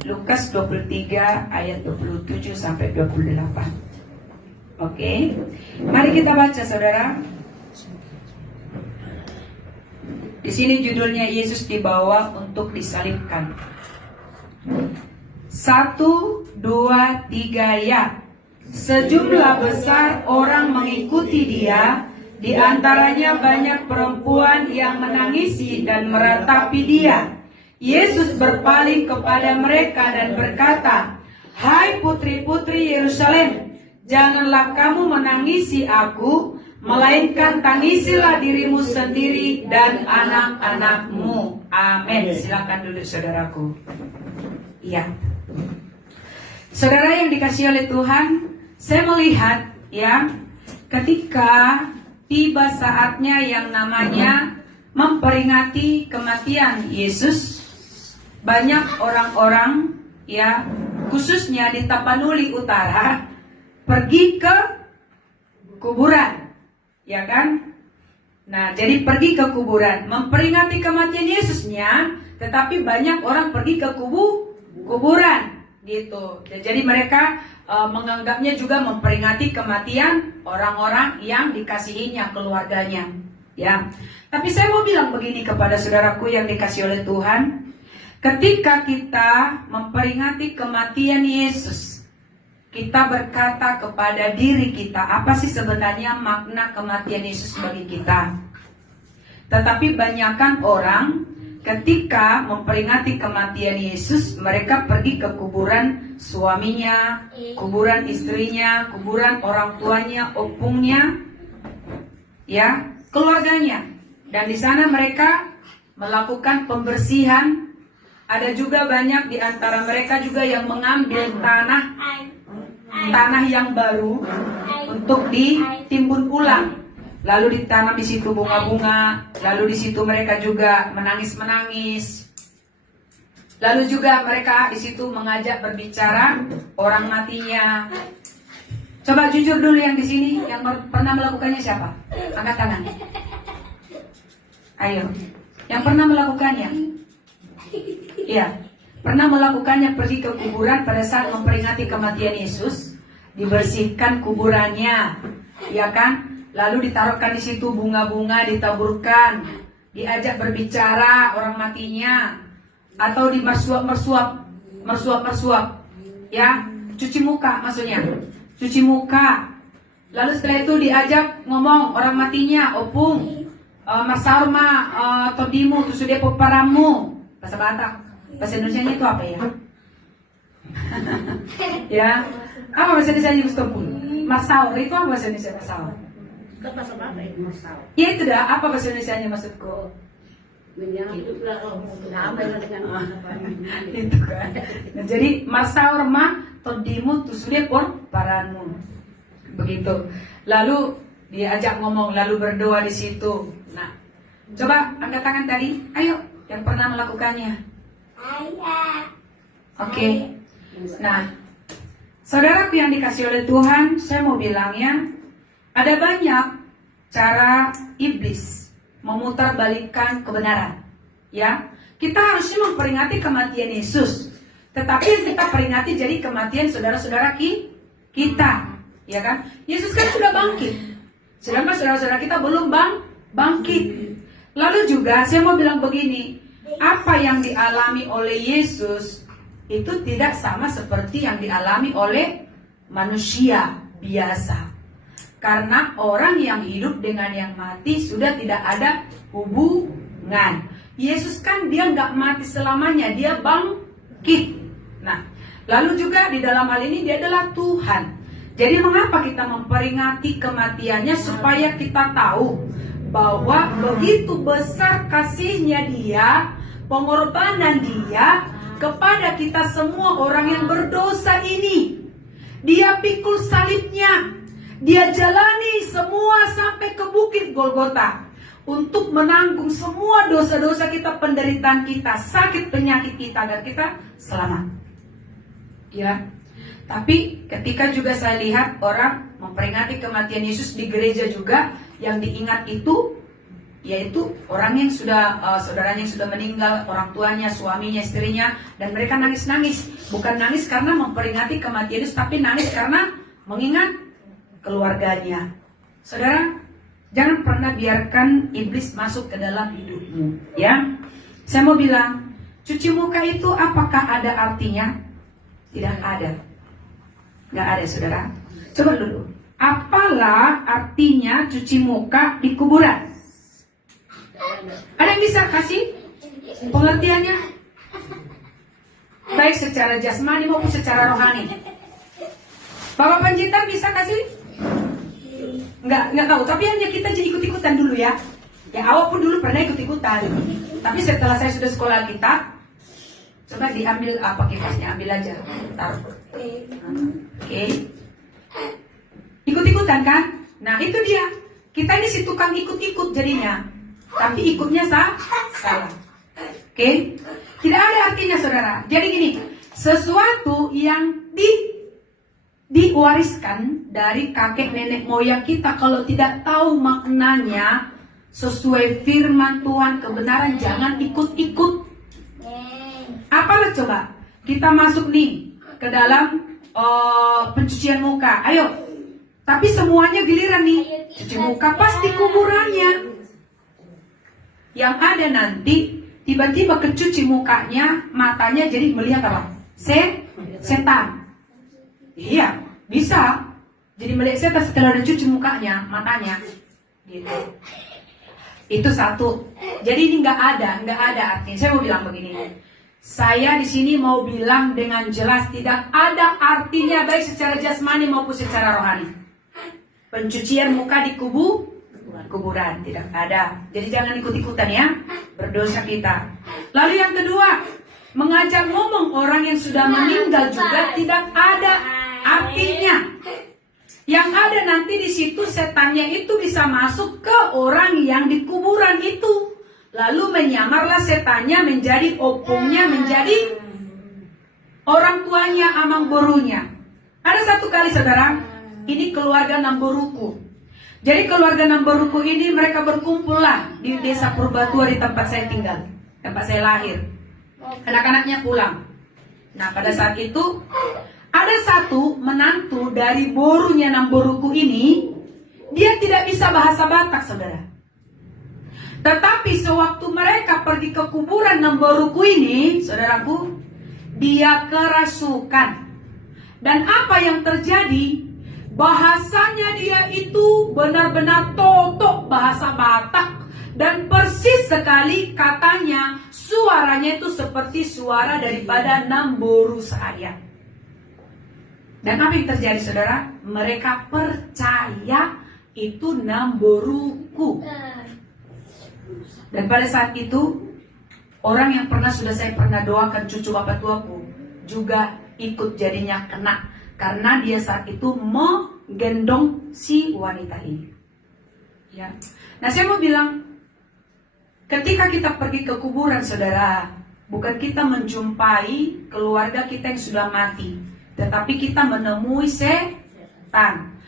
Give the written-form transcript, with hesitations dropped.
Lukas 23 ayat 27 sampai 28. Oke. Mari kita baca, saudara. Di sini judulnya Yesus dibawa untuk disalibkan. 1, 2, 3 ya. Sejumlah besar orang mengikuti dia, di antaranya banyak perempuan yang menangisi dan meratapi dia. Yesus berpaling kepada mereka dan berkata, "Hai putri-putri Yerusalem, janganlah kamu menangisi aku, melainkan tangisilah dirimu sendiri dan anak-anakmu." Amin. Silakan duduk, saudaraku. Iya. Saudara yang dikasihi oleh Tuhan, saya melihat ya, ketika tiba saatnya yang namanya memperingati kematian Yesus, banyak orang-orang ya, khususnya di Tapanuli Utara, pergi ke kuburan, ya kan? Nah, jadi pergi ke kuburan memperingati kematian Yesusnya, tetapi banyak orang pergi ke kuburan gitu. Jadi mereka menganggapnya juga memperingati kematian orang-orang yang dikasihinya, keluarganya, ya. Tapi saya mau bilang begini kepada saudaraku yang dikasihi oleh Tuhan, ketika kita memperingati kematian Yesus, kita berkata kepada diri kita, apa sih sebenarnya makna kematian Yesus bagi kita? Tetapi banyakkan orang ketika memperingati kematian Yesus, mereka pergi ke kuburan suaminya, kuburan istrinya, kuburan orang tuanya, opungnya, ya, keluarganya. Dan di sana mereka melakukan pembersihan. Ada juga banyak di antara mereka juga yang mengambil tanah yang baru untuk ditimbun ulang. Lalu ditanam di situ bunga-bunga, lalu di situ mereka juga menangis-menangis. Lalu juga mereka di situ mengajak berbicara orang matinya. Coba jujur dulu yang di sini, yang pernah melakukannya siapa? Angkat tangan. Ayo, yang pernah melakukannya? Iya, pernah melakukannya, pergi ke kuburan pada saat memperingati kematian Yesus, dibersihkan kuburannya, ya kan? Lalu ditaruhkan di situ bunga-bunga, ditaburkan, diajak berbicara orang matinya, atau mersuap, ya, cuci muka maksudnya, cuci muka. Lalu setelah itu diajak ngomong orang matinya, opung, masarma, todimu, tusude poparamu, bahasa Batak. Bahasa Indonesia itu apa ya? Ya, apa bahasa Indonesia Mustopun? Masaur itu apa bahasa Indonesia masaur? Ya itu dah, apa bahasa Indonesia maksudku? Itu kan. Nah, jadi masaur mah todimu tusude poparamu. Begitu. Lalu diajak ngomong, lalu berdoa di situ. Nah, coba angkat tangan tadi. Ayo, yang pernah melakukannya. Oke. Nah, saudaraku yang dikasihi oleh Tuhan, saya mau bilangnya, ada banyak cara iblis memutarbalikkan kebenaran. Ya, kita harusnya memperingati kematian Yesus, tetapi yang kita peringati jadi kematian saudara-saudara kita, ya kan? Yesus kan sudah bangkit, sedangkan saudara-saudara kita belum bangkit. Lalu juga saya mau bilang begini, apa yang dialami oleh Yesus itu tidak sama seperti yang dialami oleh manusia biasa. Karena orang yang hidup dengan yang mati sudah tidak ada hubungan. Yesus kan dia nggak mati selamanya, dia bangkit. Nah, lalu juga di dalam hal ini dia adalah Tuhan. Jadi mengapa kita memperingati kematiannya? Supaya kita tahu bahwa begitu besar kasihnya dia, pengorbanan dia kepada kita semua orang yang berdosa ini. Dia pikul salibnya, dia jalani semua sampai ke bukit Golgota untuk menanggung semua dosa-dosa kita, penderitaan kita, sakit penyakit kita, agar kita selamat. Ya, tapi ketika juga saya lihat orang memperingati kematian Yesus di gereja juga, yang diingat itu yaitu orang yang sudah saudaranya yang sudah meninggal, orang tuanya, suaminya, istrinya, dan mereka nangis-nangis. Bukan nangis karena memperingati kematian Yesus, tapi nangis karena mengingat keluarganya. Saudara, jangan pernah biarkan iblis masuk ke dalam hidupmu, ya. Saya mau bilang, cuci muka itu apakah ada artinya? Tidak ada. Nggak ada, saudara. Coba dulu, apalah artinya cuci muka di kuburan? Ada yang bisa kasih pengertiannya? Baik secara jasmani maupun secara rohani. Bapak Panjaitan bisa kasih? Nggak tahu, tapi hanya kita jadi ikut-ikutan dulu ya. Ya, awak pun dulu pernah ikut-ikutan. Tapi setelah saya sudah sekolah kitab, coba diambil apa kipasnya, ambil aja. Taruh. Oke. Ikut-ikutan kan? Nah, itu dia. Kita ini si tukang ikut-ikut jadinya. Tapi ikutnya salah. Oke? Tidak ada artinya, saudara. Jadi gini, sesuatu yang diwariskan dari kakek nenek moyang kita, kalau tidak tahu maknanya sesuai firman Tuhan, kebenaran, jangan ikut-ikut. Apalah coba? Kita masuk nih ke dalam pencucian muka. Ayo. Tapi semuanya giliran nih. Cuci muka pasti kuburannya. Yang ada nanti tiba-tiba kecuci mukanya, matanya jadi melihat apa? Setan. Iya, bisa. Jadi melihat setan setelah dicuci mukanya, matanya. Gitu. Itu satu. Jadi ini nggak ada artinya. Saya mau bilang begini. Saya di sini mau bilang dengan jelas, tidak ada artinya baik secara jasmani maupun secara rohani. Pencucian muka di kuburan tidak ada. Jadi jangan ikut-ikutan ya. Berdosa kita. Lalu yang kedua, mengajak ngomong orang yang sudah meninggal juga tidak ada artinya. Yang ada nanti di situ setannya itu bisa masuk ke orang yang di kuburan itu. Lalu menyamarlah setannya menjadi opungnya, menjadi orang tuanya, amang borunya. Ada satu kali, saudara, ini keluarga Namboruku. Jadi keluarga Namboruku ini mereka berkumpullah di desa Purbatua, di tempat saya tinggal, tempat saya lahir. Anak-anaknya pulang. Nah, pada saat itu ada satu menantu dari borunya Namboruku ini, dia tidak bisa bahasa Batak, saudara. Tetapi sewaktu mereka pergi ke kuburan Namboruku ini, saudaraku, dia kerasukan. Dan apa yang terjadi? Bahasanya dia itu benar-benar totok bahasa Batak. Dan persis sekali katanya, suaranya itu seperti suara daripada Namboru saya. Dan apa yang terjadi, saudara? Mereka percaya itu Namboruku. Dan pada saat itu, orang yang sudah saya pernah doakan, cucu bapak tuaku, juga ikut jadinya kena. Karena dia saat itu menggendong si wanita ini. Ya. Nah, saya mau bilang, ketika kita pergi ke kuburan, saudara, bukan kita menjumpai keluarga kita yang sudah mati, tetapi kita menemui setan.